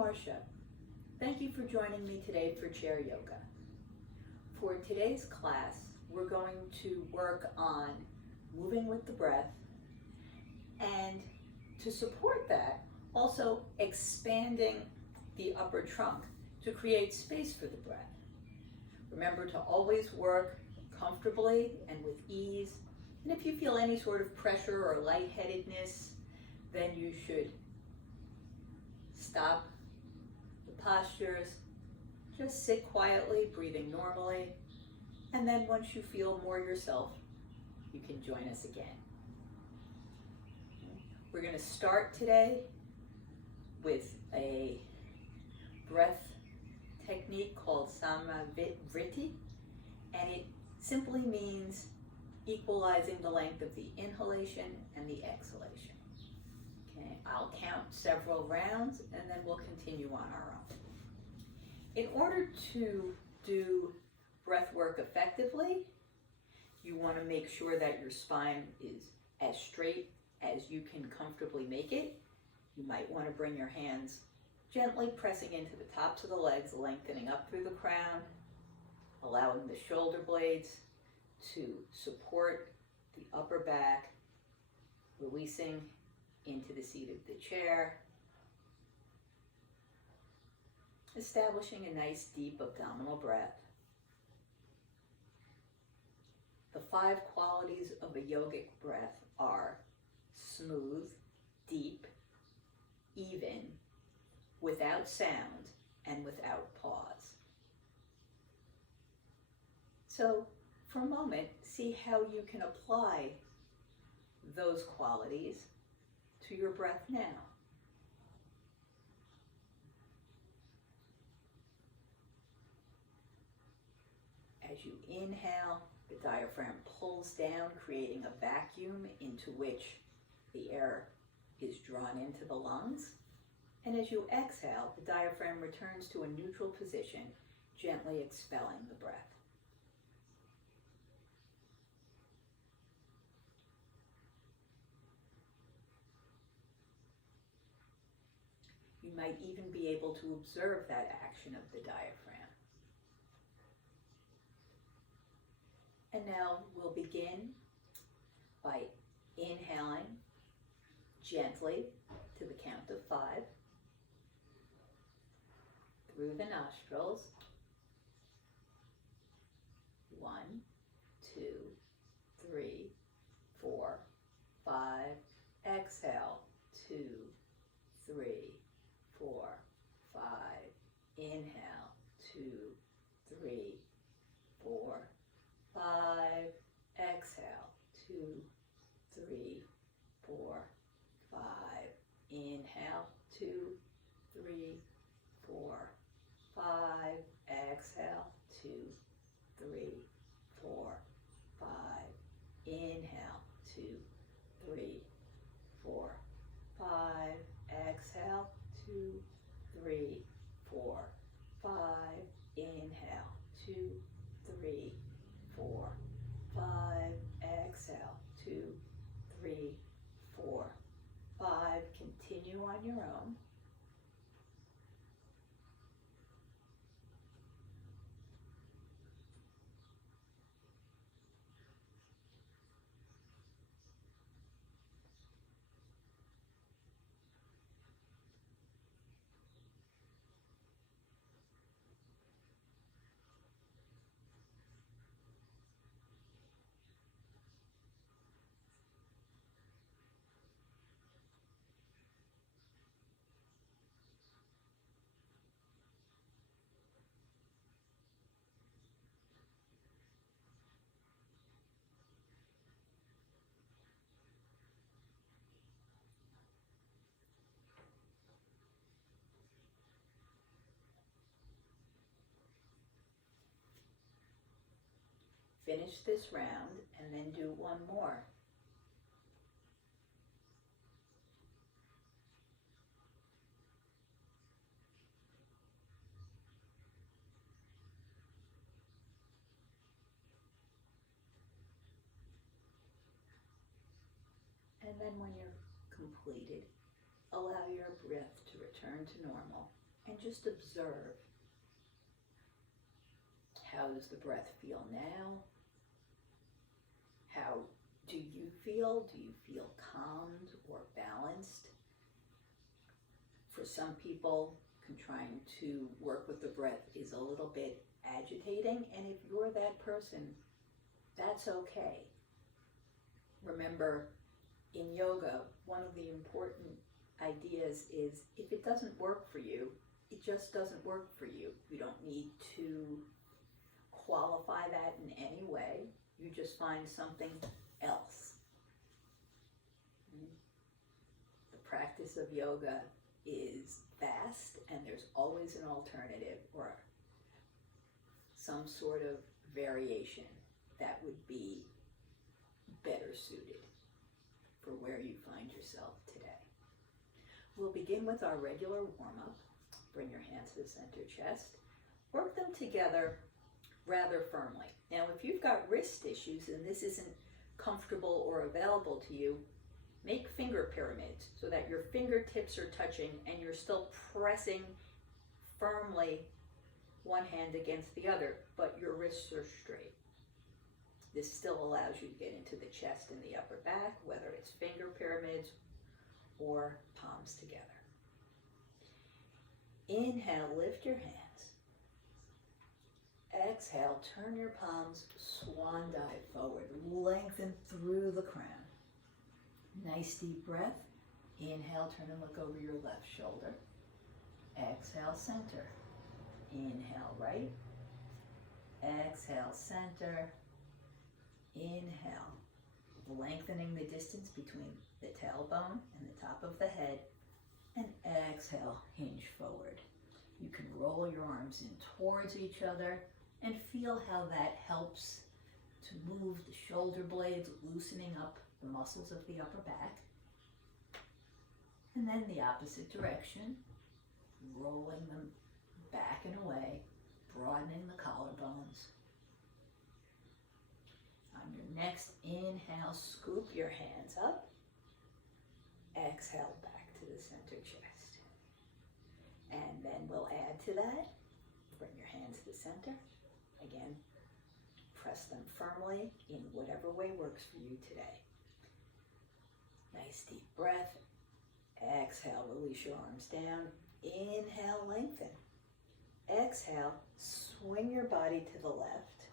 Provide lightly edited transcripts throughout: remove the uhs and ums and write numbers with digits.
Marcia. Thank you for joining me today for chair yoga. For today's class, we're going to work on moving with the breath, and to support that, also expanding the upper trunk to create space for the breath. Remember to always work comfortably and with ease, and if you feel any sort of pressure or lightheadedness, then you should stop the postures, just sit quietly, breathing normally, and then once you feel more yourself, you can join us again. We're going to start today with a breath technique called Samavriti, and it simply means equalizing the length of the inhalation and the exhalation. Okay, I'll count several rounds and then we'll continue on our own. In order to do breath work effectively, you want to make sure that your spine is as straight as you can comfortably make it. You might want to bring your hands gently pressing into the tops of the legs, lengthening up through the crown, allowing the shoulder blades to support the upper back, releasing into the seat of the chair, establishing a nice deep abdominal breath. The 5 qualities of a yogic breath are smooth, deep, even, without sound, and without pause. So for a moment, see how you can apply those qualities to your breath now. As you inhale, the diaphragm pulls down, creating a vacuum into which the air is drawn into the lungs. And as you exhale, the diaphragm returns to a neutral position, gently expelling the breath. You might even be able to observe that action of the diaphragm. And now we'll begin by inhaling gently to the count of 5 through the nostrils. 1, 2, 3, 4, 5. Exhale. 2, 3, 4, 5. Inhale. 2, 3, 4, 5. Exhale. 2, 3, 4, 5. Inhale. 2, 3, 4, 5. Exhale. 2, 3, 4, 5. Inhale. 2, 3, 4, 5. Exhale. 2, 3, 4, 5. Inhale. 2, 3, 4, 5. Exhale. 2, 3, 4, 5. Continue on your own. Finish this round and then do one more. And then when you're completed, allow your breath to return to normal and just observe. How does the breath feel now? How do you feel? Do you feel calmed or balanced? For some people, trying to work with the breath is a little bit agitating, and if you're that person, that's okay. Remember, in yoga, one of the important ideas is if it doesn't work for you, it just doesn't work for you. You don't need to qualify that in any way. You just find something else. The practice of yoga is vast, and there's always an alternative or some sort of variation that would be better suited for where you find yourself today. We'll begin with our regular warm-up. Bring your hands to the center chest. Work them together rather firmly. Now, if you've got wrist issues and this isn't comfortable or available to you, make finger pyramids so that your fingertips are touching and you're still pressing firmly one hand against the other, but your wrists are straight. This still allows you to get into the chest and the upper back, whether it's finger pyramids or palms together. Inhale, lift your hands. Exhale, turn your palms, swan dive forward, lengthen through the crown. Nice deep breath. Inhale, turn and look over your left shoulder. Exhale, center. Inhale, right. Exhale, center. Inhale, lengthening the distance between the tailbone and the top of the head. And exhale, hinge forward. You can roll your arms in towards each other and feel how that helps to move the shoulder blades, loosening up the muscles of the upper back. And then the opposite direction, rolling them back and away, broadening the collarbones. On your next inhale, scoop your hands up. Exhale back to the center chest. And then we'll add to that. Bring your hands to the center. Again, press them firmly in whatever way works for you today. Nice deep breath. Exhale, release your arms down. Inhale, lengthen. Exhale, swing your body to the left.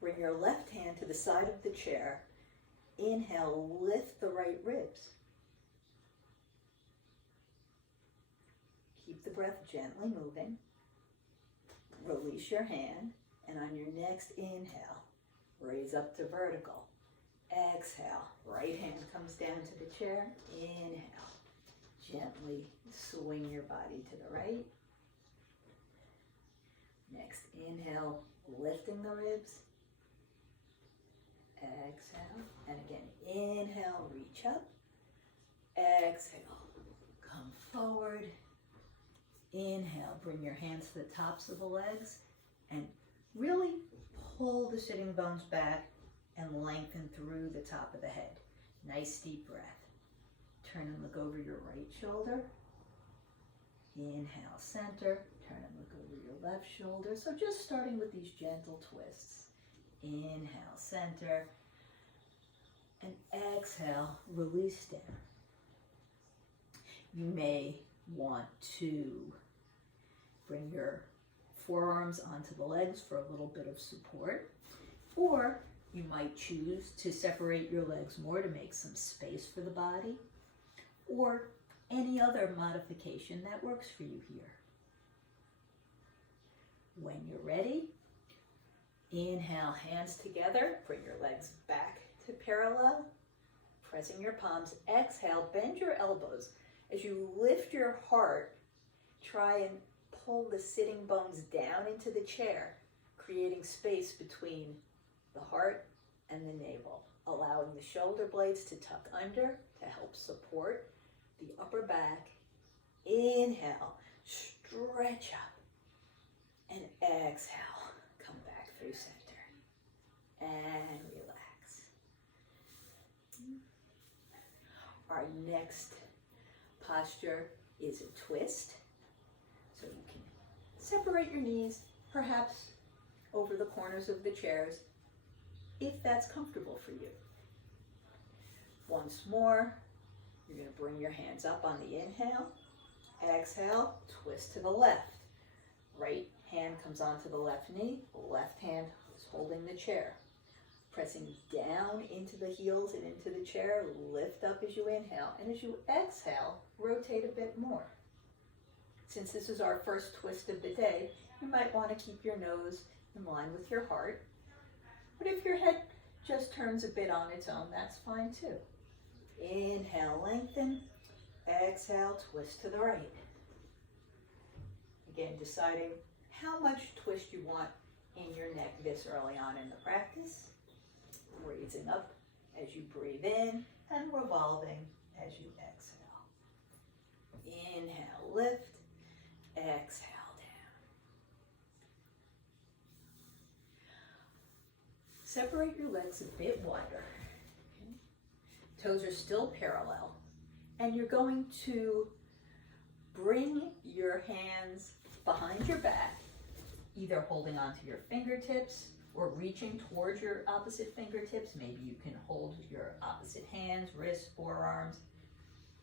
Bring your left hand to the side of the chair. Inhale, lift the right ribs. Keep the breath gently moving. Release your hand, and on your next inhale, raise up to vertical. Exhale, right hand comes down to the chair. Inhale, gently swing your body to the right. Next inhale, lifting the ribs. Exhale, and again, inhale, reach up. Exhale, come forward. Inhale, bring your hands to the tops of the legs and really pull the sitting bones back and lengthen through the top of the head. Nice deep breath. Turn and look over your right shoulder. Inhale, center. Turn and look over your left shoulder. So just starting with these gentle twists. Inhale, center. And exhale, release down. You may want to bring your forearms onto the legs for a little bit of support, or you might choose to separate your legs more to make some space for the body, or any other modification that works for you here. When you're ready, inhale, hands together, bring your legs back to parallel, pressing your palms. Exhale, bend your elbows. As you lift your heart, try and pull the sitting bones down into the chair, creating space between the heart and the navel, allowing the shoulder blades to tuck under to help support the upper back. Inhale, stretch up, and exhale, come back through center, and relax. Our next posture is a twist. So you can separate your knees, perhaps over the corners of the chairs, if that's comfortable for you. Once more, you're going to bring your hands up on the inhale. Exhale, twist to the left. Right hand comes onto the left knee, left hand is holding the chair. Pressing down into the heels and into the chair, lift up as you inhale. And as you exhale, rotate a bit more. Since this is our first twist of the day, you might want to keep your nose in line with your heart. But if your head just turns a bit on its own, that's fine too. Inhale, lengthen. Exhale, twist to the right. Again, deciding how much twist you want in your neck this early on in the practice. Raising up as you breathe in and revolving as you exhale. Inhale, lift. Exhale, down. Separate your legs a bit wider. Okay. Toes are still parallel. And you're going to bring your hands behind your back, either holding onto your fingertips or reaching towards your opposite fingertips. Maybe you can hold your opposite hands, wrists, forearms,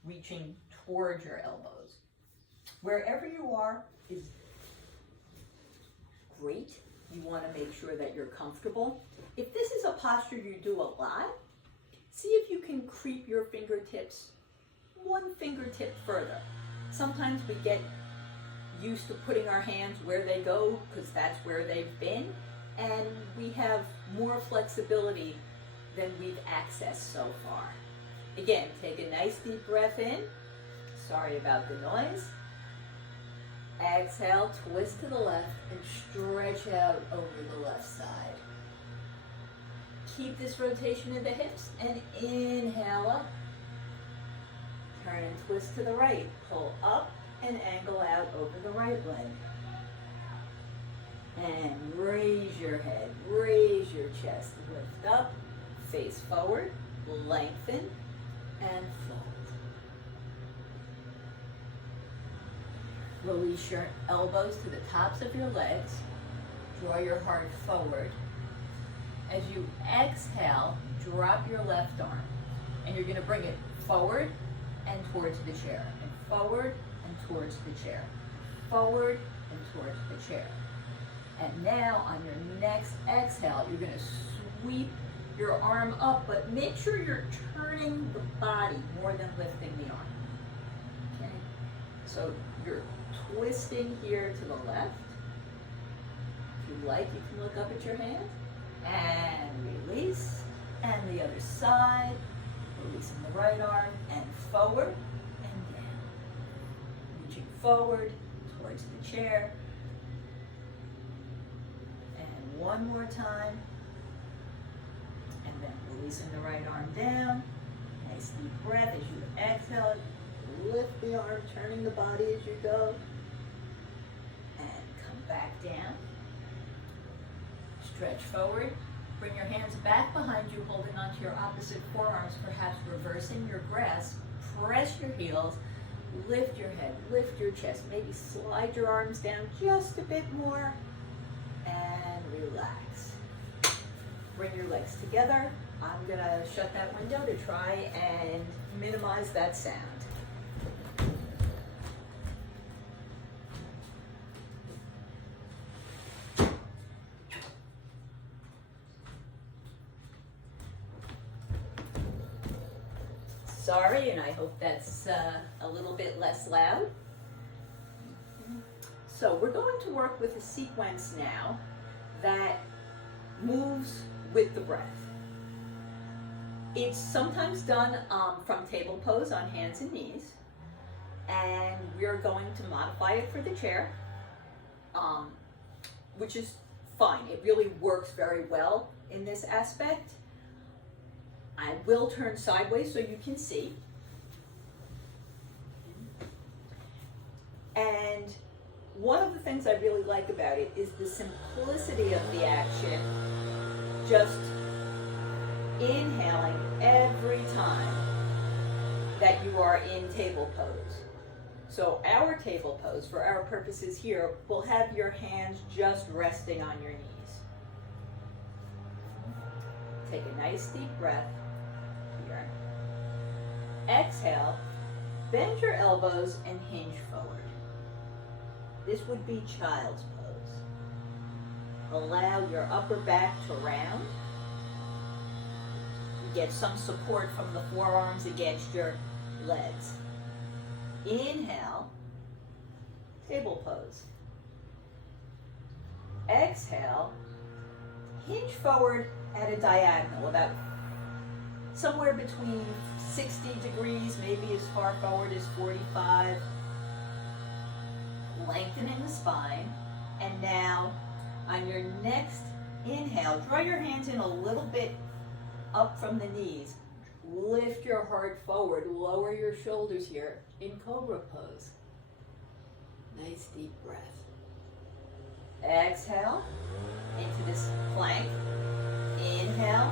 reaching towards your elbows. Wherever you are is great. You want to make sure that you're comfortable. If this is a posture you do a lot, see if you can creep your fingertips one fingertip further. Sometimes we get used to putting our hands where they go because that's where they've been, and we have more flexibility than we've accessed so far. Again, take a nice deep breath in. Sorry about the noise. Exhale, twist to the left and stretch out over the left side. Keep this rotation of the hips and inhale up. Turn and twist to the right. Pull up and angle out over the right leg. And raise your head, raise your chest, lift up, face forward, lengthen, and fold. Release your elbows to the tops of your legs. Draw your heart forward. As you exhale, drop your left arm. And you're going to bring it forward and towards the chair. And forward and towards the chair. Forward and towards the chair. And now on your next exhale, you're going to sweep your arm up, but make sure you're turning the body more than lifting the arm. Okay? So you're twisting here to the left. If you like, you can look up at your hand. And release. And the other side. Releasing the right arm and forward and down. Reaching forward towards the chair. And one more time. And then releasing the right arm down. Nice deep breath as you exhale. Lift the arm, turning the body as you go. And come back down. Stretch forward. Bring your hands back behind you, holding onto your opposite forearms, perhaps reversing your grasp. Press your heels, lift your head, lift your chest. Maybe slide your arms down just a bit more, and relax. Bring your legs together. I'm gonna shut that window to try and minimize that sound. Sorry, and I hope that's a little bit less loud. So we're going to work with a sequence now that moves with the breath. It's sometimes done from table pose on hands and knees, and we're going to modify it for the chair, which is fine. It really works very well in this aspect. I will turn sideways so you can see. And one of the things I really like about it is the simplicity of the action. Just inhaling every time that you are in table pose. So our table pose, for our purposes here, will have your hands just resting on your knees. Take a nice deep breath here. Exhale, bend your elbows and hinge forward. This would be child's pose. Allow your upper back to round. Get some support from the forearms against your legs. Inhale, table pose. Exhale, hinge forward at a diagonal, about somewhere between 60 degrees, maybe as far forward as 45. Lengthening the spine. And now, on your next inhale, draw your hands in a little bit up from the knees. Lift your heart forward, lower your shoulders here in cobra pose. Nice deep breath. Exhale into this plank. Inhale,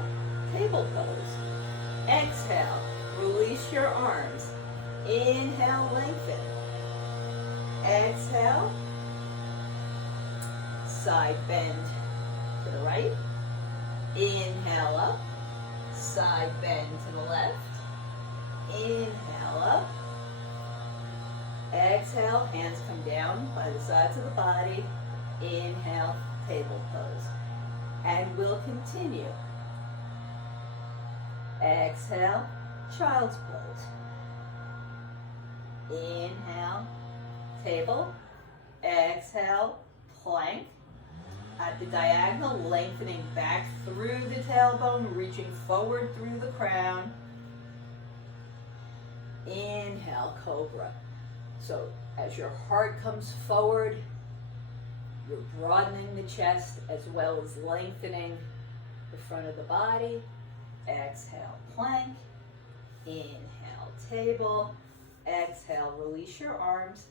table pose. Exhale, release your arms. Inhale, lengthen. Exhale, side bend to the right. Inhale up. Side bend to the left. Inhale up. Exhale, hands come down by the sides of the body. Inhale, table pose. And we'll continue. Exhale, child's pose. Inhale, table. Exhale, plank. At the diagonal, lengthening back through the tailbone, reaching forward through the crown. Inhale, cobra. So as your heart comes forward, you're broadening the chest as well as lengthening the front of the body. Exhale, plank. Inhale, table. Exhale, release your arms.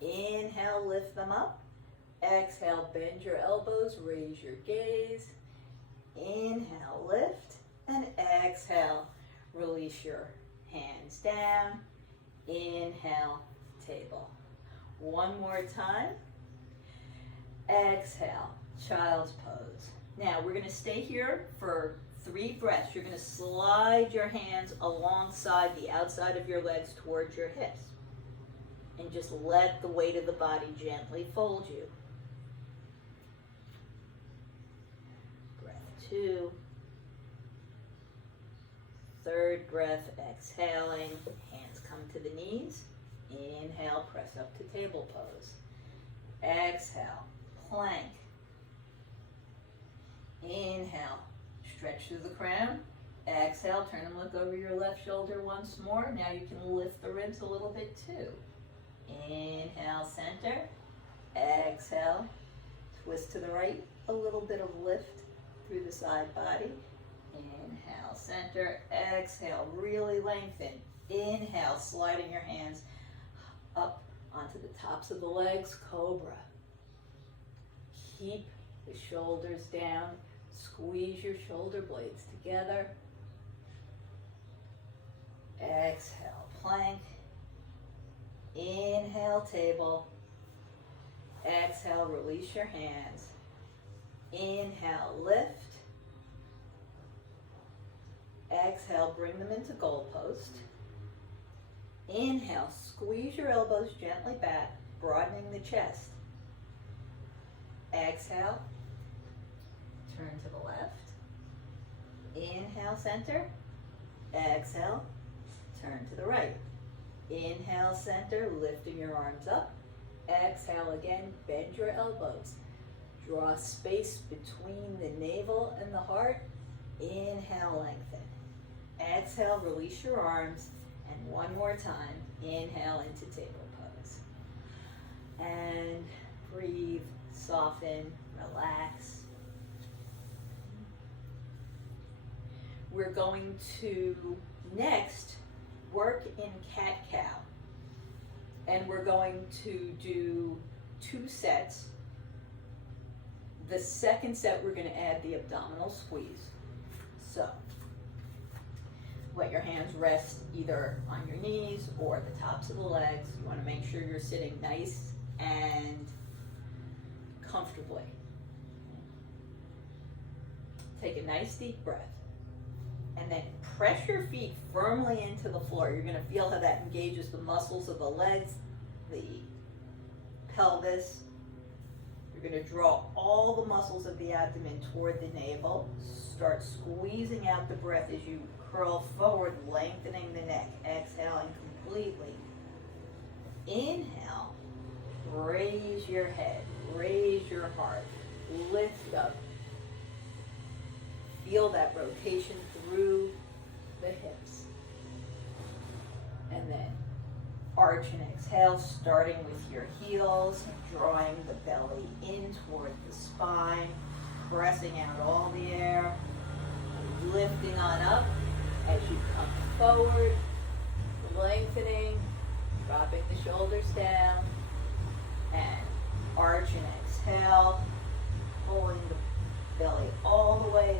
Inhale, lift them up. Exhale, bend your elbows, raise your gaze. Inhale, lift. And exhale, release your hands down. Inhale, table. One more time. Exhale, child's pose. Now we're going to stay here for 3 breaths. You're going to slide your hands alongside the outside of your legs towards your hips. And just let the weight of the body gently fold you. Breath 2. 3rd breath, exhaling. Hands come to the knees. Inhale, press up to table pose. Exhale, plank. Inhale, stretch through the crown. Exhale, turn and look over your left shoulder once more. Now you can lift the ribs a little bit too. Inhale, center. Exhale, twist to the right. A little bit of lift through the side body. Inhale, center. Exhale, really lengthen. Inhale, sliding your hands up onto the tops of the legs, cobra. Keep the shoulders down. Squeeze your shoulder blades together. Exhale, plank. Inhale, table. Exhale, release your hands. Inhale, lift. Exhale, bring them into goal post. Inhale, squeeze your elbows gently back, broadening the chest. Exhale, turn to the left. Inhale, center. Exhale, turn to the right. Inhale, center, lifting your arms up. Exhale again, bend your elbows. Draw space between the navel and the heart. Inhale, lengthen. Exhale, release your arms. And one more time, inhale into table pose. And breathe, soften, relax. We're going to next work in cat-cow. And we're going to do 2 sets. The second set, we're going to add the abdominal squeeze. So, Let your hands rest either on your knees or the tops of the legs. You want to make sure you're sitting nice and comfortably. Take a nice deep breath. And then press your feet firmly into the floor. You're going to feel how that engages the muscles of the legs, the pelvis. You're going to draw all the muscles of the abdomen toward the navel. Start squeezing out the breath as you curl forward, lengthening the neck. Exhaling completely. Inhale. Raise your head. Raise your heart. Lift up. Feel that rotation through the hips. And then arch and exhale, starting with your heels, drawing the belly in toward the spine, pressing out all the air, lifting on up as you come forward, lengthening, dropping the shoulders down, and arch and exhale, pulling the belly all the way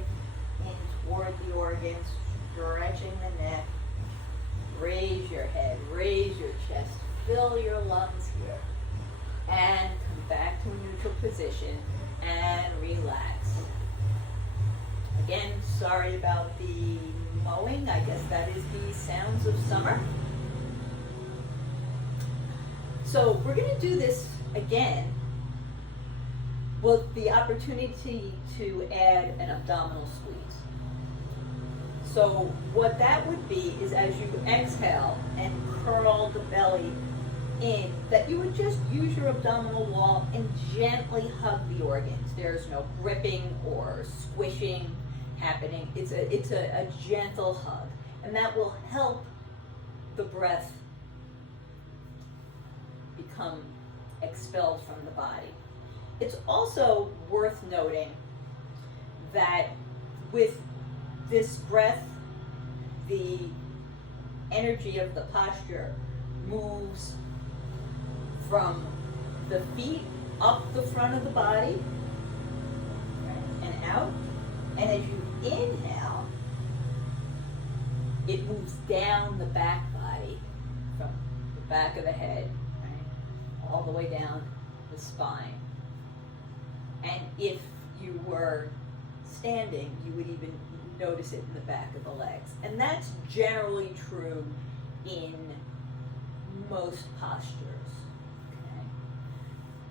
in toward the organs, stretching the neck. Raise your head, raise your chest, fill your lungs here, and come back to a neutral position and relax. Again, sorry about the mowing. I guess that is the sounds of summer. So we're going to do this again with the opportunity to add an abdominal squeeze. So what that would be is as you exhale and curl the belly in, that you would just use your abdominal wall and gently hug the organs. There's no gripping or squishing happening. It's a gentle hug, and that will help the breath become expelled from the body. It's also worth noting that with this breath, the energy of the posture moves from the feet up the front of the body, right, and out. And as you inhale, it moves down the back body from the back of the head, right, all the way down the spine. And if you were standing, you would even notice it in the back of the legs. And that's generally true in most postures. Okay?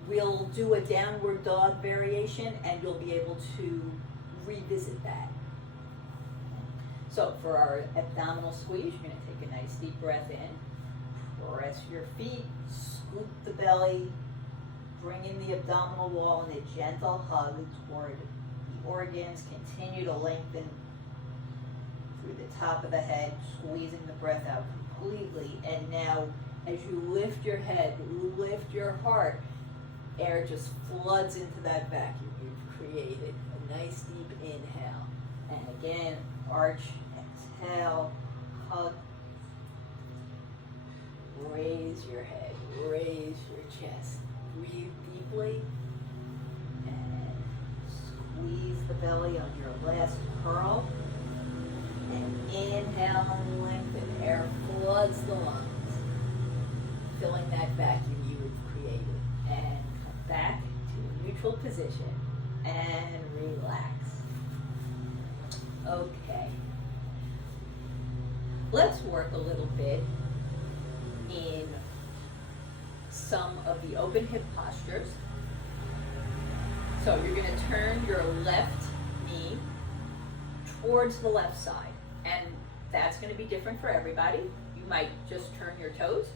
We'll do a downward dog variation and you'll be able to revisit that. So for our abdominal squeeze, you're going to take a nice deep breath in, press your feet, scoop the belly, bring in the abdominal wall in a gentle hug toward the organs, continue to lengthen through the top of the head, squeezing the breath out completely. And now, as you lift your head, lift your heart, air just floods into that vacuum you've created. A nice deep inhale. And again, arch, exhale, hug. Raise your head, raise your chest. Breathe deeply. And squeeze the belly on your last curl. And inhale and lengthen. Air floods the lungs, filling that vacuum you've created. And come back to a neutral position and relax. Okay. Let's work a little bit in some of the open hip postures. So you're going to turn your left knee towards the left side. And that's going to be different for everybody. You might just turn your toes,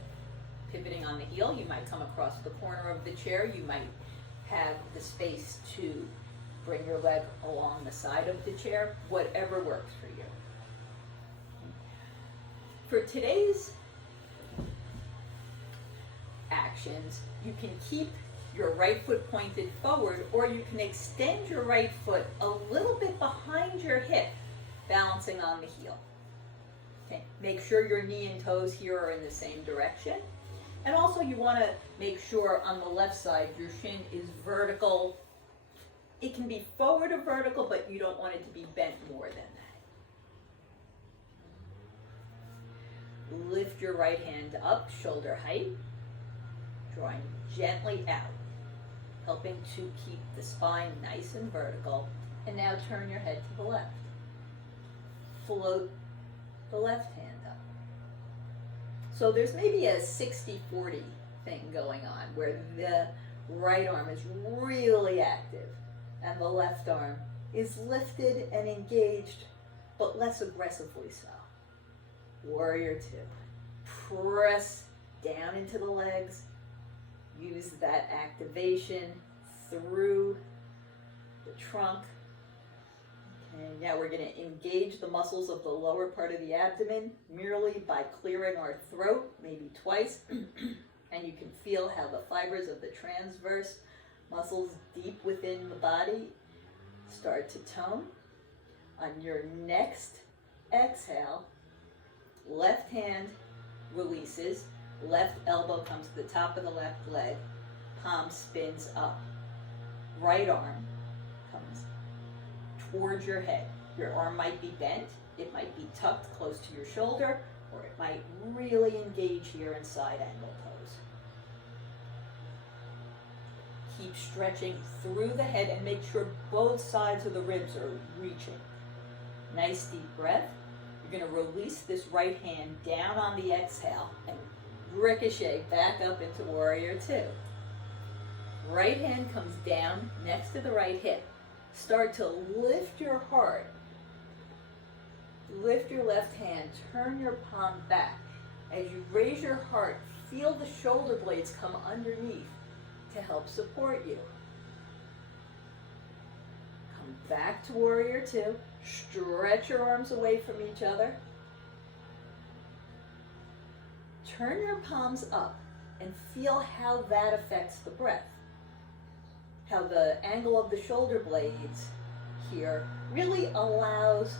pivoting on the heel. You might come across the corner of the chair. You might have the space to bring your leg along the side of the chair, whatever works for you. For today's actions, you can keep your right foot pointed forward, or you can extend your right foot a little bit behind your hip, balancing on the heel. Okay. Make sure your knee and toes here are in the same direction. And also you want to make sure on the left side your shin is vertical. It can be forward or vertical, but you don't want it to be bent more than your right hand up, shoulder height, drawing gently out, helping to keep the spine nice and vertical. And now turn your head to the left. Float the left hand up. So there's maybe a 60-40 thing going on where the right arm is really active and the left arm is lifted and engaged, but less aggressively so. Warrior two. Press down into the legs. Use that activation through the trunk. Okay, now we're going to engage the muscles of the lower part of the abdomen merely by clearing our throat, maybe twice. And you can feel how the fibers of the transverse muscles deep within the body start to tone. On your next exhale, left hand releases, left elbow comes to the top of the left leg, palm spins up. Right arm comes towards your head. Your arm might be bent, it might be tucked close to your shoulder, or it might really engage here in side angle pose. Keep stretching through the head and make sure both sides of the ribs are reaching. Nice deep breath. You're going to release this right hand down on the exhale and ricochet back up into warrior two. Right hand comes down next to the right hip. Start to lift your heart. Lift your left hand, turn your palm back. As you raise your heart, feel the shoulder blades come underneath to help support you. Come back to warrior two. Stretch your arms away from each other. Turn your palms up and feel how that affects the breath. How the angle of the shoulder blades here really allows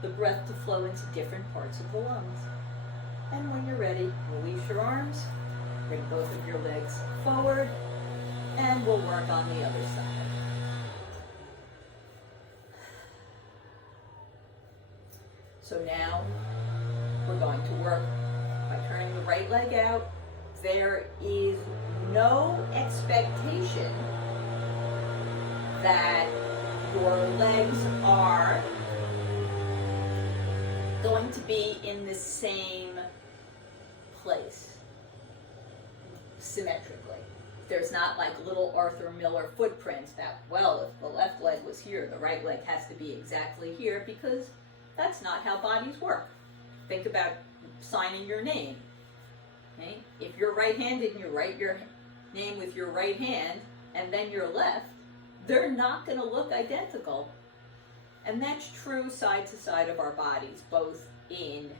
the breath to flow into different parts of the lungs. And when you're ready, release your arms, bring both of your legs forward, and we'll work on the other side. So now we're going to work by turning the right leg out. There is no expectation that your legs are going to be in the same place symmetrically. There's not like little Arthur Miller footprints that, well, if the left leg was here, the right leg has to be exactly here, because that's not how bodies work. Think about signing your name. Okay? If you're right-handed and you write your name with your right hand and then your left, they're not going to look identical. And that's true side to side of our bodies, both in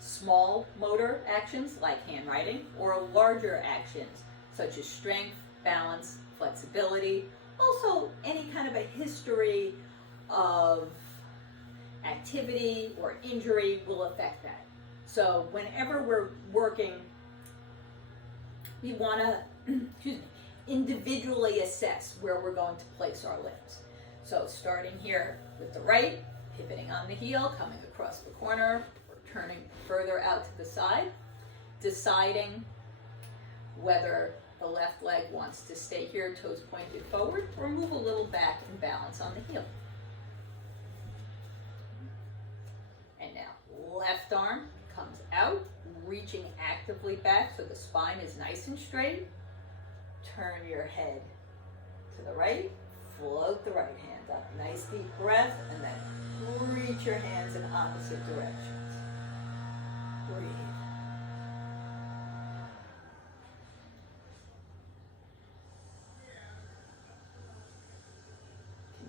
small motor actions like handwriting or larger actions such as strength, balance, flexibility. Also, any kind of a history of activity or injury will affect that. So whenever we're working, we want to individually assess where we're going to place our limbs. So starting here with the right, pivoting on the heel, coming across the corner, or turning further out to the side, deciding whether the left leg wants to stay here, toes pointed forward, or move a little back and balance on the heel. And now left arm comes out, reaching actively back so the spine is nice and straight. Turn your head to the right, float the right hand up. Nice deep breath, and then reach your hands in opposite directions. Breathe.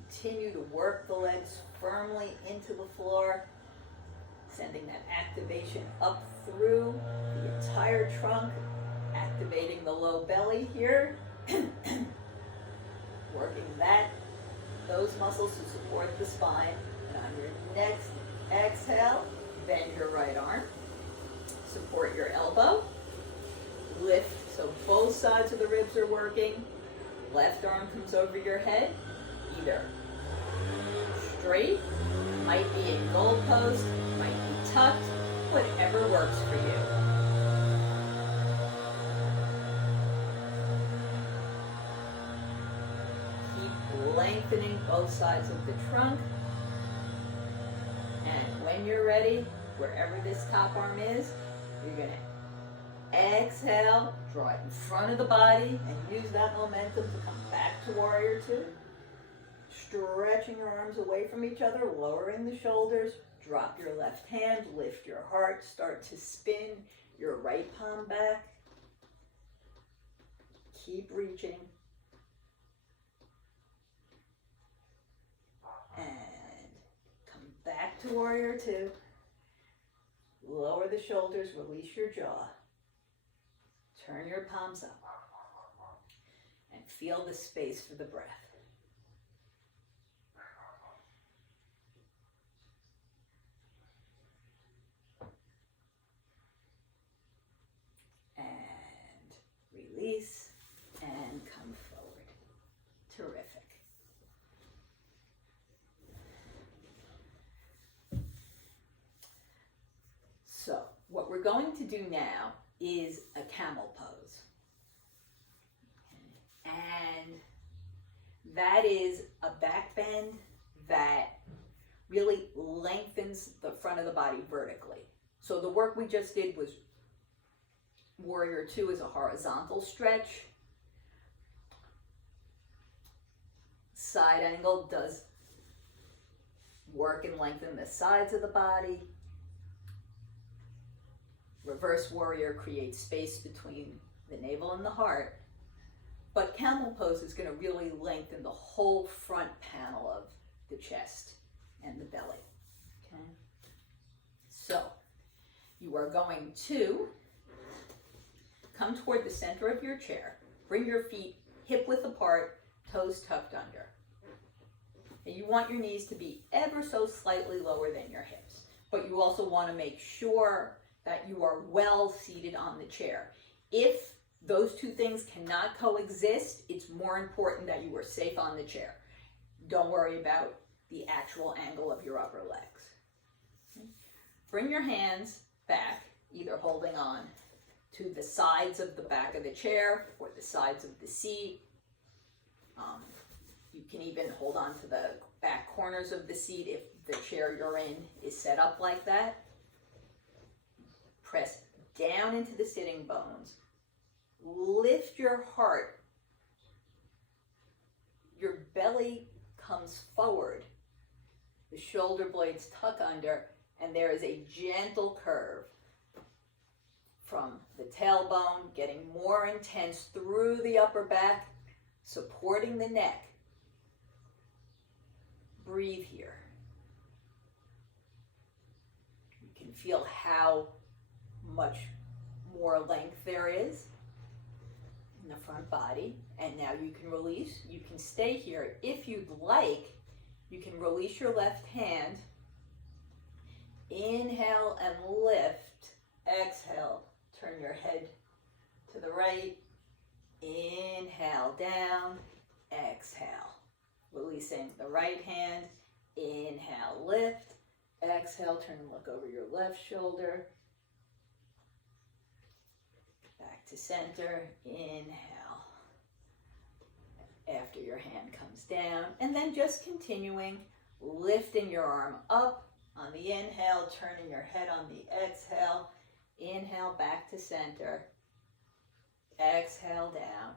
Continue to work the legs firmly into the floor, sending that activation up through the entire trunk, activating the low belly here, working those muscles to support the spine. And on your next exhale, bend your right arm, support your elbow, lift so both sides of the ribs are working. Left arm comes over your head, either straight, might be in goal post, might be tucked, whatever works for you. Keep lengthening both sides of the trunk. And when you're ready, wherever this top arm is, you're going to exhale, draw it in front of the body, and use that momentum to come back to Warrior Two. Stretching your arms away from each other, lowering the shoulders, drop your left hand, lift your heart, start to spin your right palm back. Keep reaching. And come back to Warrior Two. Lower the shoulders, release your jaw. Turn your palms up. And feel the space for the breath. Release and come forward. Terrific. So what we're going to do now is a camel pose. And that is a back bend that really lengthens the front of the body vertically. So the work we just did was Warrior Two is a horizontal stretch. Side angle does work and lengthen the sides of the body. Reverse Warrior creates space between the navel and the heart. But camel pose is going to really lengthen the whole front panel of the chest and the belly. Okay? So you are going to come toward the center of your chair. Bring your feet hip width apart, toes tucked under. And you want your knees to be ever so slightly lower than your hips. But you also want to make sure that you are well seated on the chair. If those two things cannot coexist, it's more important that you are safe on the chair. Don't worry about the actual angle of your upper legs. Bring your hands back, either holding on to the sides of the back of the chair or the sides of the seat. You can even hold on to the back corners of the seat if the chair you're in is set up like that. Press down into the sitting bones. Lift your heart. Your belly comes forward. The shoulder blades tuck under, and there is a gentle curve from the tailbone, getting more intense through the upper back, supporting the neck. Breathe here. You can feel how much more length there is in the front body. And now you can release. You can stay here. If you'd like, you can release your left hand. Inhale and lift. Exhale. Turn your head to the right. Inhale down. Exhale. Releasing the right hand. Inhale, lift. Exhale, turn and look over your left shoulder. Back to center. Inhale. After your hand comes down. And then just continuing, lifting your arm up on the inhale, turning your head on the exhale. Inhale, back to center. Exhale, down.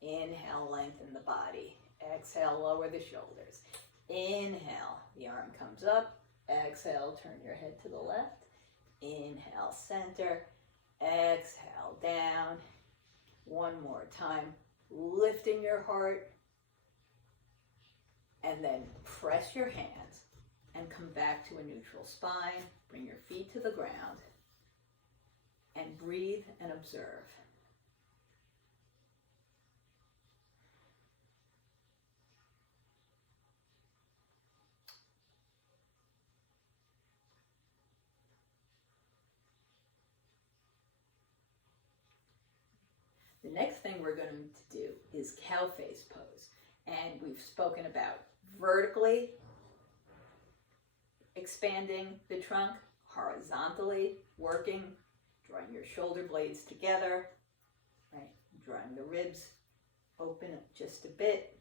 Inhale, lengthen the body. Exhale, lower the shoulders. Inhale, the arm comes up. Exhale, turn your head to the left. Inhale, center. Exhale, down. One more time, lifting your heart. And then press your hands and come back to a neutral spine. Bring your feet to the ground. And breathe and observe. The next thing we're going to do is cow face pose. And we've spoken about vertically expanding the trunk, horizontally working, drawing your shoulder blades together, right? Drawing the ribs open just a bit.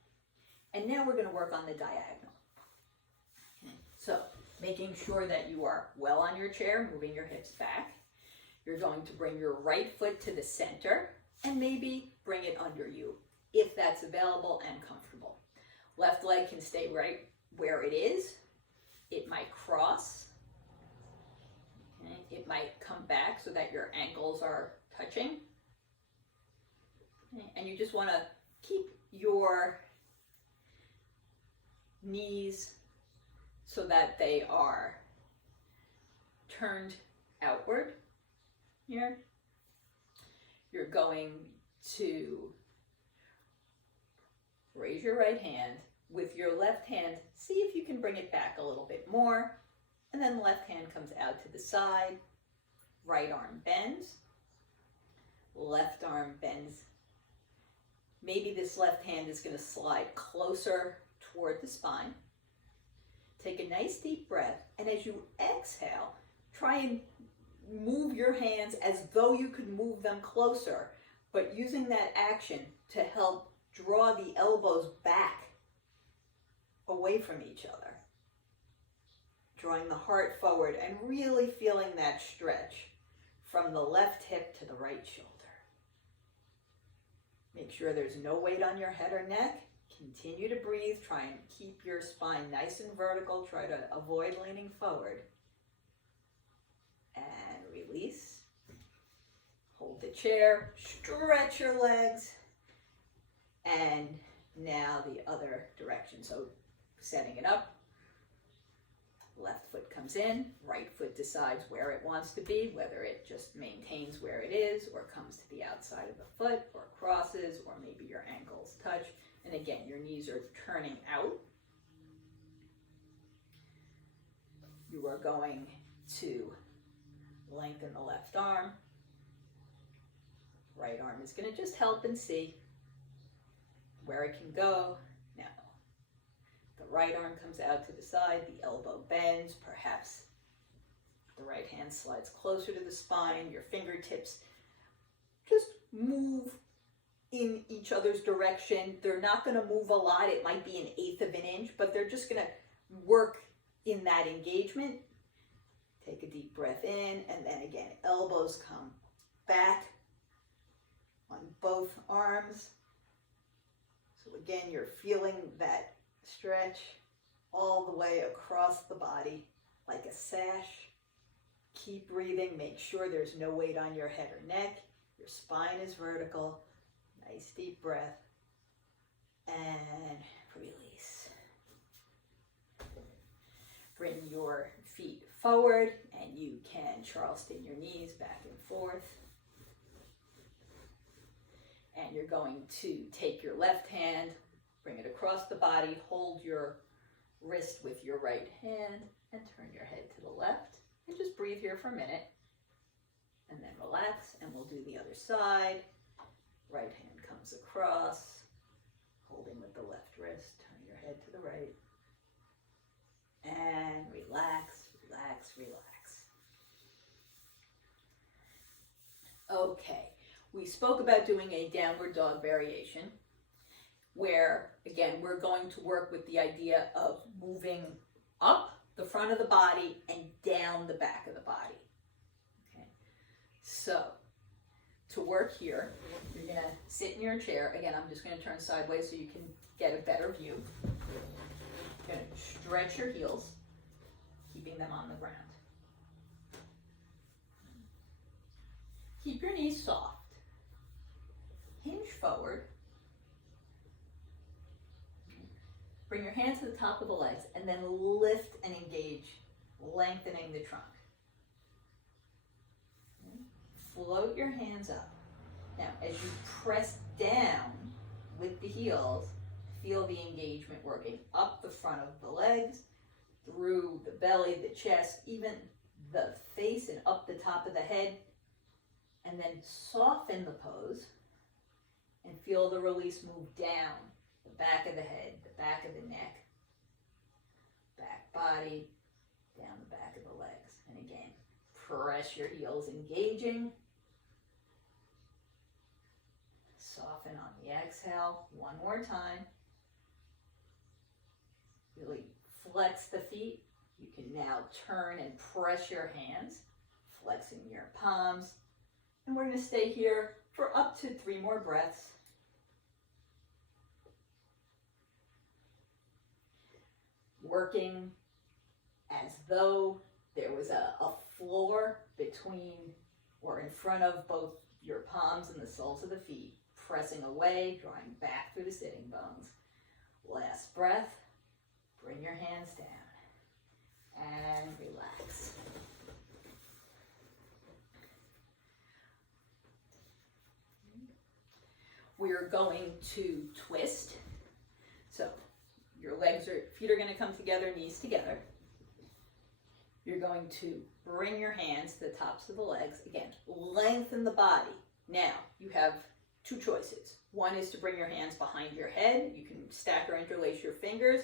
And now we're going to work on the diagonal. Okay. So, making sure that you are well on your chair, moving your hips back. You're going to bring your right foot to the center and maybe bring it under you if that's available and comfortable. Left leg can stay right where it is. It might cross. Okay. It might come back so that your ankles are touching. Okay. And you just want to keep your knees so that they are turned outward here. You're going to raise your right hand. With your left hand, see if you can bring it back a little bit more. And then left hand comes out to the side. Right arm bends. Left arm bends. Maybe this left hand is going to slide closer toward the spine. Take a nice deep breath, and as you exhale, try and move your hands as though you could move them closer, but using that action to help draw the elbows back away from each other. Drawing the heart forward and really feeling that stretch from the left hip to the right shoulder. Make sure there's no weight on your head or neck. Continue to breathe. Try and keep your spine nice and vertical. Try to avoid leaning forward. And release. Hold the chair. Stretch your legs. And now the other direction. So setting it up. Left foot comes in. Right foot decides where it wants to be, whether it just maintains where it is or comes to the outside of the foot or crosses, or maybe your ankles touch. And again, your knees are turning out. You are going to lengthen the left arm. Right arm is going to just help and see where it can go. Now, the right arm comes out to the side, the elbow bends, perhaps the right hand slides closer to the spine, your fingertips just move in each other's direction. They're not going to move a lot. It might be 1/8 of an inch, but they're just going to work in that engagement. Take a deep breath in, and then again, elbows come back on both arms. So again, you're feeling that stretch all the way across the body like a sash. Keep breathing. Make sure there's no weight on your head or neck. Your spine is vertical. Nice deep breath. And release. Bring your feet forward, and you can Charleston your knees back and forth. And you're going to take your left hand, bring it across the body, hold your wrist with your right hand, and turn your head to the left. And just breathe here for a minute. And then relax, and we'll do the other side. Right hand comes across, holding with the left wrist. Turn your head to the right. And relax, relax, relax. Okay, we spoke about doing a downward dog variation where, again, we're going to work with the idea of moving up the front of the body and down the back of the body. Okay, so to work here, you're going to sit in your chair. Again, I'm just going to turn sideways so you can get a better view. You're going to stretch your heels, keeping them on the ground. Keep your knees soft. Hinge forward. Bring your hands to the top of the legs and then lift and engage, lengthening the trunk. Float your hands up. Now, as you press down with the heels, feel the engagement working up the front of the legs, through the belly, the chest, even the face and up the top of the head. And then soften the pose and feel the release move down the back of the head, the back of the neck, back body, down the back of the legs. And again, Press your heels, engaging. Soften on the exhale. One more time. Really flex the feet. You can now turn and press your hands, flexing your palms. And we're going to stay here for up to 3 more breaths. Working as though there was a floor between or in front of both your palms and the soles of the feet, pressing away, drawing back through the sitting bones. Last breath, bring your hands down and relax. We're going to twist. So your feet are going to come together, knees together. You're going to bring your hands to the tops of the legs. Again, lengthen the body. Now, you have 2 choices. One is to bring your hands behind your head. You can stack or interlace your fingers.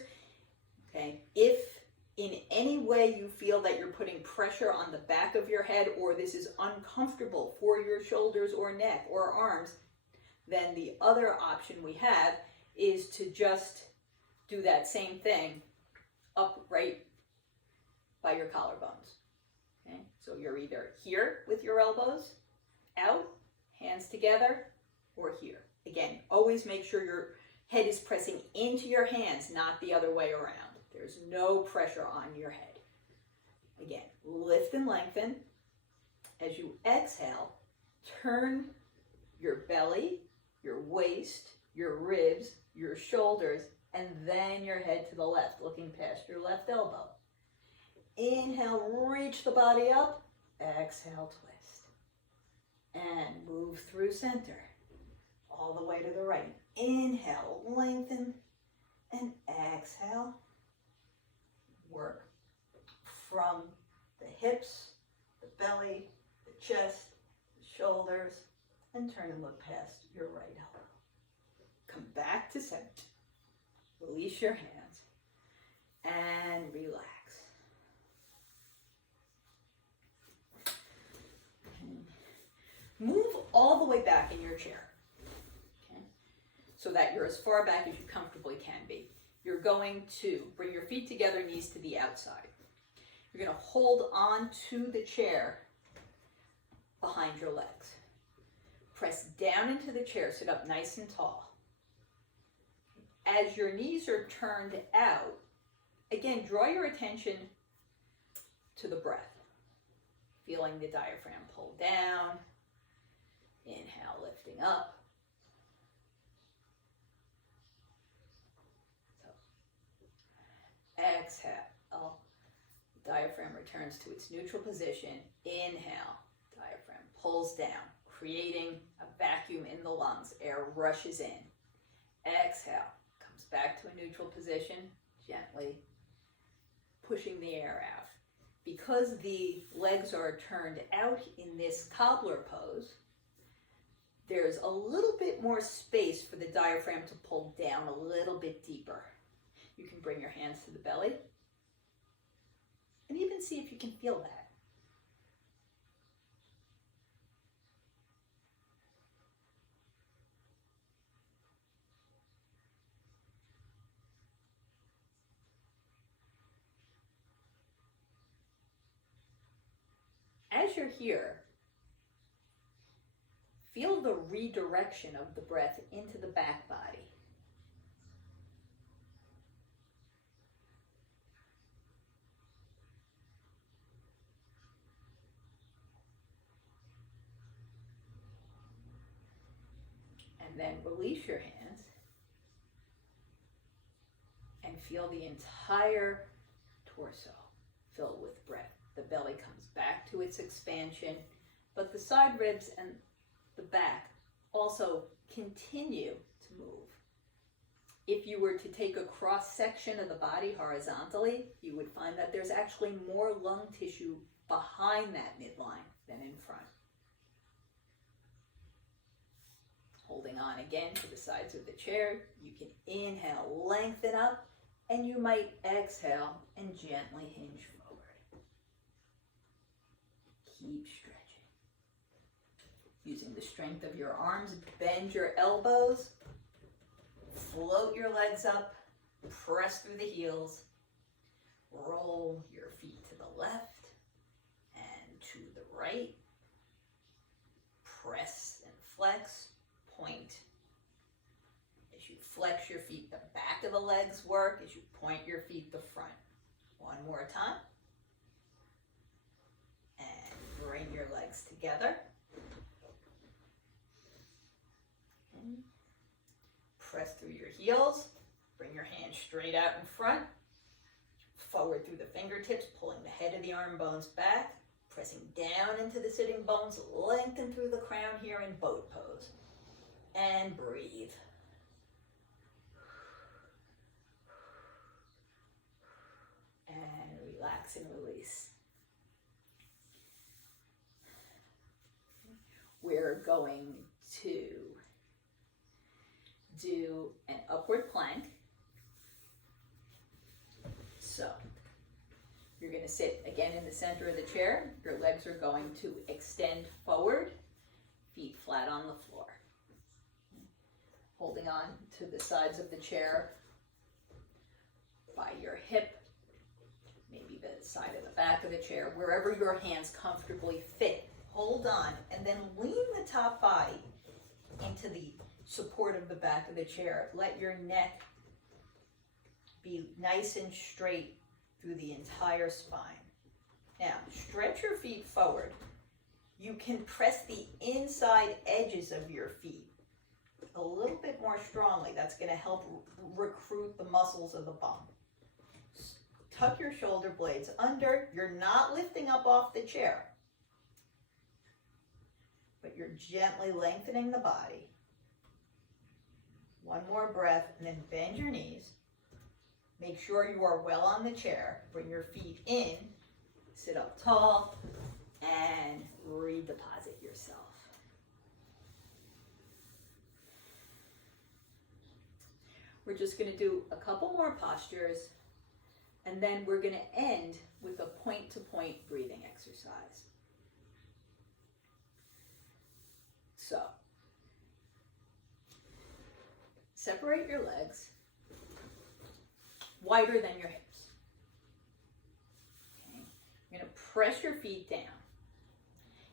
Okay. If in any way you feel that you're putting pressure on the back of your head, or this is uncomfortable for your shoulders or neck or arms, then the other option we have is to just do that same thing upright by your collarbones. Okay? So you're either here with your elbows out, hands together, or here. Again, always make sure your head is pressing into your hands, not the other way around. There's no pressure on your head. Again, lift and lengthen. As you exhale, turn your belly, your waist, your ribs, your shoulders, and then your head to the left, looking past your left elbow. Inhale, reach the body up. Exhale, twist. And move through center, all the way to the right. Inhale, lengthen, and exhale. Work from the hips, the belly, the chest, the shoulders, and turn and look past your right elbow. Come back to center. Release your hands and relax. Move all the way back in your chair, okay? So that you're as far back as you comfortably can be. You're going to bring your feet together, knees to the outside. You're going to hold on to the chair behind your legs. Press down into the chair, sit up nice and tall. As your knees are turned out, again, draw your attention to the breath. Feeling the diaphragm pull down. Inhale, lifting up. So, exhale. Diaphragm returns to its neutral position. Inhale, diaphragm pulls down, creating a vacuum in the lungs. Air rushes in. Exhale, comes back to a neutral position, gently pushing the air out. Because the legs are turned out in this cobbler pose, there's a little bit more space for the diaphragm to pull down a little bit deeper. You can bring your hands to the belly and even see if you can feel that. As you're here, feel the redirection of the breath into the back body. And then release your hands and feel the entire torso filled with breath. The belly comes back to its expansion, but the side ribs and the back also continue to move. If you were to take a cross section of the body horizontally, you would find that there's actually more lung tissue behind that midline than in front. Holding on again to the sides of the chair, you can inhale, lengthen up, and you might exhale and gently hinge forward. Keep stretching. Using the strength of your arms, bend your elbows, float your legs up, press through the heels, roll your feet to the left and to the right. Press and flex, point. As you flex your feet, the back of the legs work. As you point your feet, the front. One more time. And bring your legs together. And press through your heels. Bring your hands straight out in front. Forward through the fingertips, pulling the head of the arm bones back. Pressing down into the sitting bones, lengthen through the crown here in boat pose. And breathe. And relax and release. We're going to do an upward plank. So, you're going to sit again in the center of the chair. Your legs are going to extend forward, feet flat on the floor. Holding on to the sides of the chair by your hip, maybe the side of the back of the chair, wherever your hands comfortably fit. Hold on, and then lean the top body into the support of the back of the chair. Let your neck be nice and straight through the entire spine. Now, stretch your feet forward. You can press the inside edges of your feet a little bit more strongly. That's going to help recruit the muscles of the bum. Tuck your shoulder blades under. You're not lifting up off the chair, but you're gently lengthening the body. One more breath, and then bend your knees. Make sure you are well on the chair. Bring your feet in, sit up tall, and redeposit yourself. We're just going to do a couple more postures, and then we're going to end with a point-to-point breathing exercise. So, separate your legs wider than your hips. Okay. You're going to press your feet down.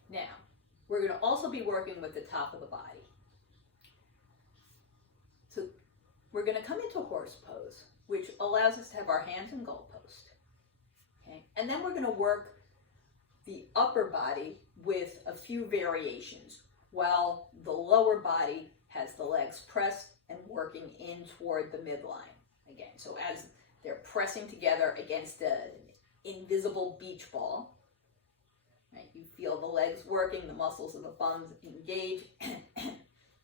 Now, we're going to also be working with the top of the body. So we're going to come into horse pose, which allows us to have our hands in goalpost. Okay. And then we're going to work the upper body with a few variations, while the lower body has the legs pressed and working in toward the midline. Again, so as they're pressing together against an invisible beach ball, right? You feel the legs working, the muscles of the bums engage,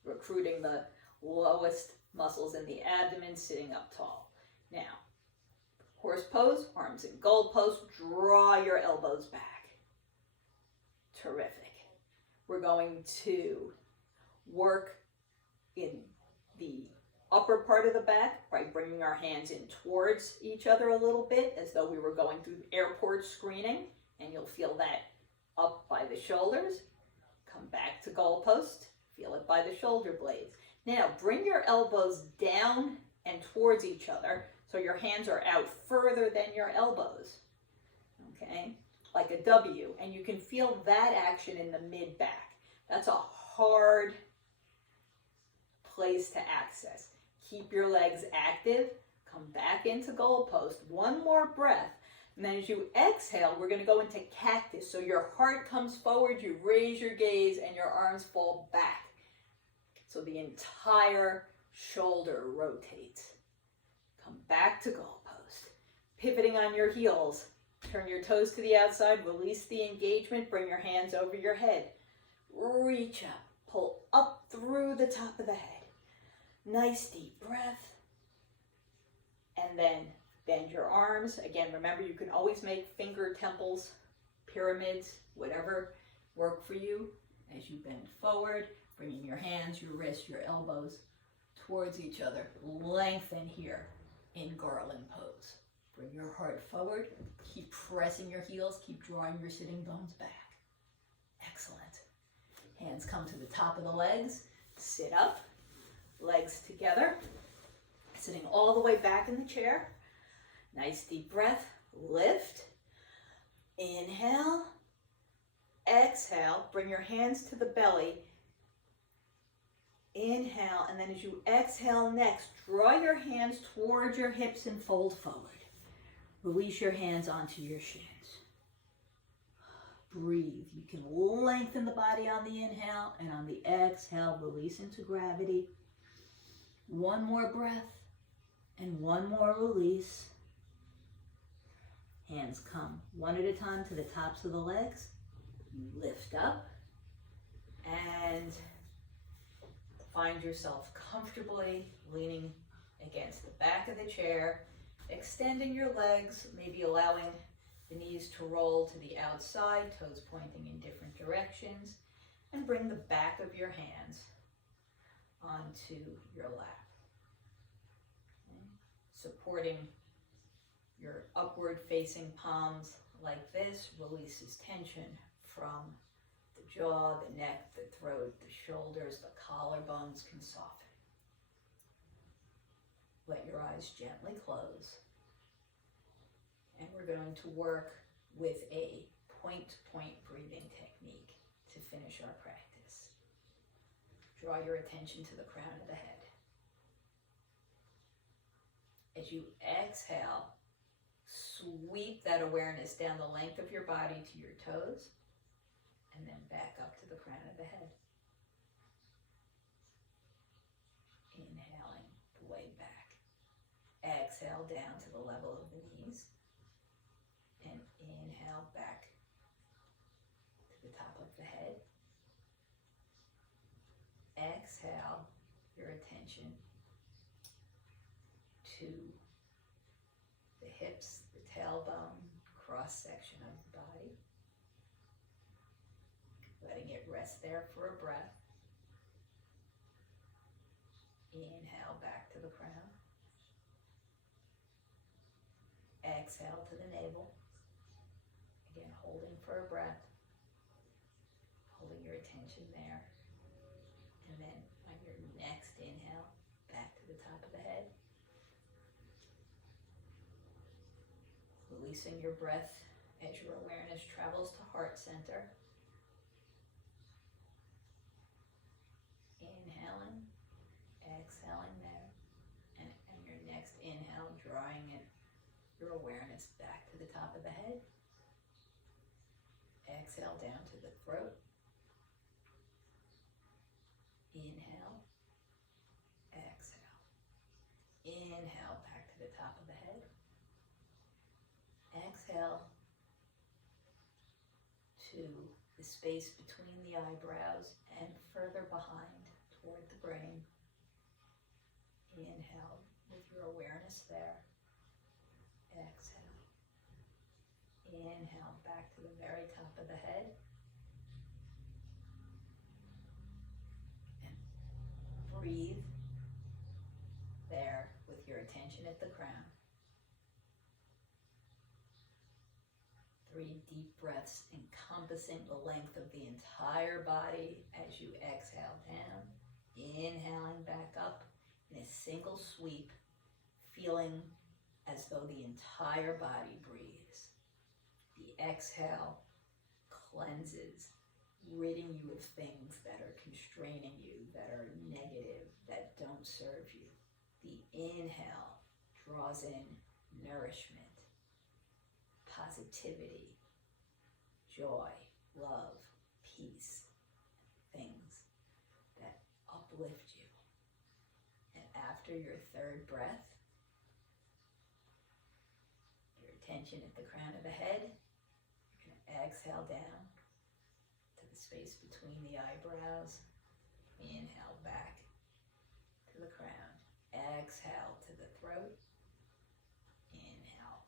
recruiting the lowest muscles in the abdomen, sitting up tall. Now, horse pose, arms in goal pose, draw your elbows back. Terrific. We're going to work in the upper part of the back by bringing our hands in towards each other a little bit, as though we were going through airport screening, and you'll feel that up by the shoulders. Come back to goalpost, feel it by the shoulder blades. Now bring your elbows down and towards each other so your hands are out further than your elbows, okay, like a W, and you can feel that action in the mid back. That's a hard place to access. Keep your legs active. Come back into goalpost. One more breath. And then as you exhale, we're going to go into cactus. So your heart comes forward, you raise your gaze, and your arms fall back. So the entire shoulder rotates. Come back to goalpost. Pivoting on your heels. Turn your toes to the outside. Release the engagement. Bring your hands over your head. Reach up. Pull up through the top of the head. Nice deep breath. And then bend your arms. Again, remember, you can always make finger temples, pyramids, whatever work for you. As you bend forward, bringing your hands, your wrists, your elbows towards each other. Lengthen here in garland pose. Bring your heart forward. Keep pressing your heels. Keep drawing your sitting bones back. Hands come to the top of the legs. Sit up, legs together. Sitting all the way back in the chair. Nice deep breath. Lift. Inhale. Exhale. Bring your hands to the belly. Inhale, and then as you exhale next, draw your hands towards your hips and fold forward. Release your hands onto your shins. Breathe. You can lengthen the body on the inhale, and on the exhale, release into gravity. One more breath, and one more release. Hands come one at a time to the tops of the legs. You lift up, and find yourself comfortably leaning against the back of the chair, extending your legs, maybe allowing the knees to roll to the outside, toes pointing in different directions, and bring the back of your hands onto your lap. Okay. Supporting your upward facing palms like this releases tension from the jaw, the neck, the throat, the shoulders, the collarbones can soften. Let your eyes gently close. And we're going to work with a point-to-point breathing technique to finish our practice. Draw your attention to the crown of the head. As you exhale, sweep that awareness down the length of your body to your toes, and then back up to the crown of the head. Inhaling the way back. Exhale down to the level of the knees. And inhale back to the top of the head. Exhale your attention to the hips, the tailbone, cross section of the body. Letting it rest there for a breath. Inhale back to the crown. Exhale to the navel. Again, holding for a breath. Holding your attention there. And then on your next inhale, back to the top of the head. Releasing your breath as your awareness travels to heart center. Inhaling, exhaling there, and your next inhale, drawing your awareness back to the top of the head. Exhale down to the throat. Inhale, exhale. Inhale back to the top of the head. Exhale to the space between the eyebrows and further behind toward the brain. Inhale with your awareness there. Exhale. Inhale back to the very top of the head. And breathe there with your attention at the crown. 3 deep breaths encompassing the length of the entire body as you exhale down. Inhaling back up in a single sweep, feeling as though the entire body breathes. The exhale cleanses, ridding you of things that are constraining you, that are negative, that don't serve you. The inhale draws in nourishment, positivity, joy, love, peace, things that uplift you. And after your third breath, your attention at the crown of the head, you're going to exhale down to the space between the eyebrows. Inhale back to the crown. Exhale to the throat. Inhale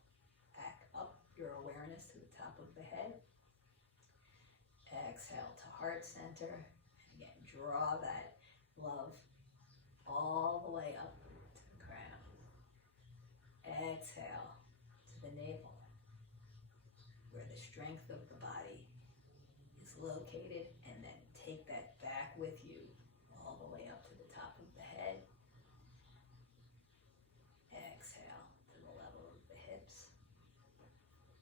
back up your awareness to the top of the head. Exhale to heart center. And again, draw that love all the way up to the crown. Exhale to the navel, where the strength of the body is located, and then take that back with you all the way up to the top of the head. Exhale to the level of the hips.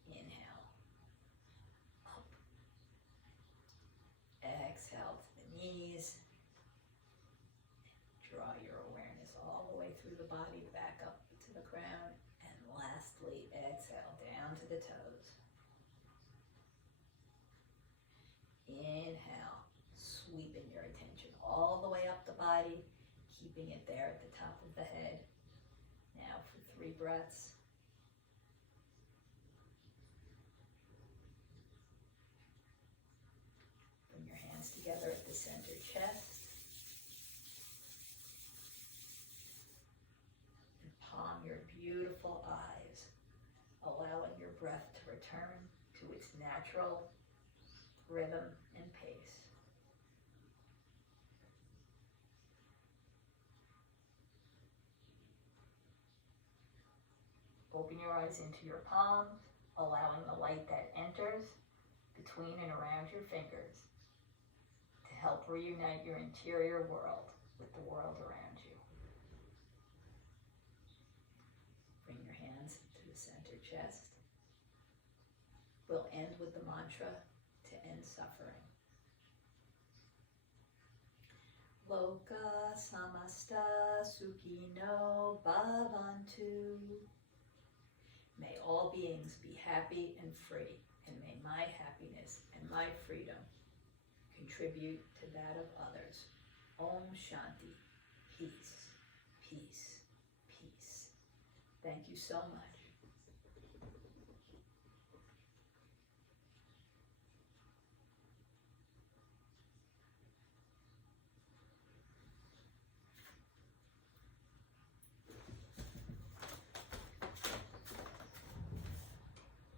Inhale, up. Exhale to the knees. Draw your awareness all the way through the body, back up to the crown. And lastly, exhale down to the toes. Inhale, sweeping your attention all the way up the body, keeping it there at the top of the head. Now for 3 breaths. Bring your hands together at the center chest. And palm your beautiful eyes, allowing your breath to return to its natural rhythm and pace. Open your eyes into your palms, allowing the light that enters between and around your fingers to help reunite your interior world with the world around you. Bring your hands to the center chest. We'll end with the mantra to end suffering. Loka samasta sukhino bhavantu. May all beings be happy and free, and may my happiness and my freedom contribute to that of others. Om Shanti. Peace, peace, peace. Thank you so much.